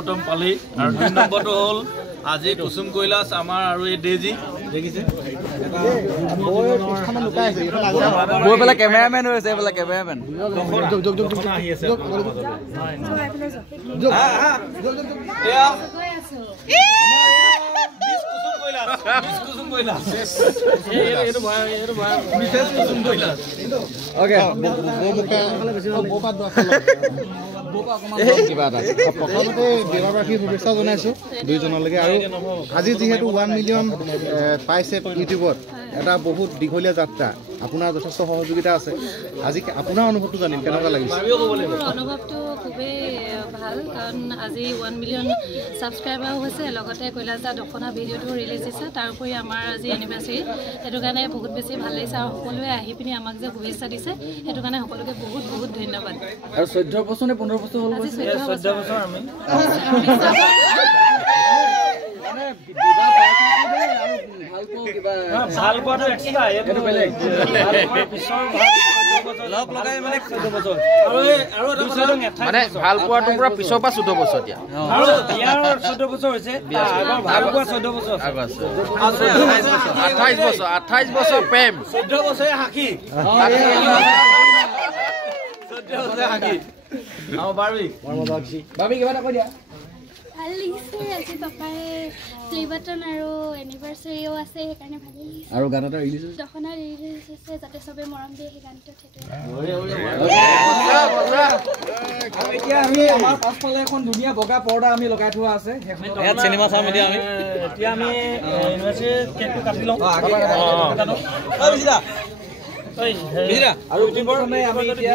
উত্তম পালি আৰু 2 নম্বৰটো হ'ল আজি কুসুম কৈলাশ আমাৰ আৰু এই ডেজি দেখিছে বৈ পেলা ক্যামেৰাম্যান হৈছে পেলা ক্যামেৰাম্যান আহি আছে কুসুম কৈলাশ এইটো ভাই মিছেছ কুসুম কৈলাশ ওকে প্ৰথমতে দেৱাবাসী শুভেচ্ছা জনাইছোঁ দুইজনলৈকে আৰু আজি যিহেতু 1 মিলিয়ন পাইছে ইউটিউবত এটা বহুত দীঘলীয়া যাত্ৰা আপোনাৰ যথেষ্ট সহযোগিতা আছে আজি আপোনাৰ অনুভৱটো জানিম কেনেকুৱা লাগিছে অনুভৱটো খুবেই ভাল কাৰণ আজি 1 মিলিয়ন ছাবস্ক্ৰাইবাৰ হৈছে লগতে কৈলাশ দা দখনা ভিডিঅ'টো ৰিলিজ দিছে তাৰ উপৰি আমাৰ আজি এনিভাৰ্চাৰী সেইটো কাৰণে বহুত বেছি ভাল লাগিছে আৰু সকলোৱে আহি পিনি আমাক যে শুভেচ্ছা দিছে সেইটো কাৰণে সকলোকে বহুত বহুত ধন্যবাদ আৰু 14 বছৰ নে 15 বছৰ হ'ল 14 বছৰ আমি মানে বিবাহ ভাল পোৱাটো এক্সট্ৰা এইটো বেলেগ পিছৰ লগ লগাই মানে 14 বছৰ আৰু এটা কথা মানে ভাল পোৱাটো পুৰা পিছৰ পৰা 14 বছৰ দিয়া আৰু ইয়াৰ 14 বছৰ হৈছে ভাল পোৱা 14 বছৰ আছে 28 বছৰ প্ৰেম 14 বছৰে হাকি 14 বছৰে হাকি আৰু বাৰবি কিবা এটা কৈ দিয়া ভাল লাগিছে আজি পাপাই প্লে বাটন আৰু এনিভাৰ্চাৰীও আছে সেইকাৰণে ভাল লাগিছে আৰু গান এটা ৰিলিজ হৈছে দখনা ৰিলিজ হৈছে যাতে সবে মৰম দিয়ে সেই গানটোত এতিয়া আমি আমাৰ পাছফালে এখন ধুনীয়া বগা পৰ্দা আমি লগাই থোৱা আছে ইয়াত চিনেমা চাম এতিয়া আমি ইউনিভাৰ্চিটি কেকটো কাটি লওঁ আৰু ইউটিউবৰ আমি এতিয়া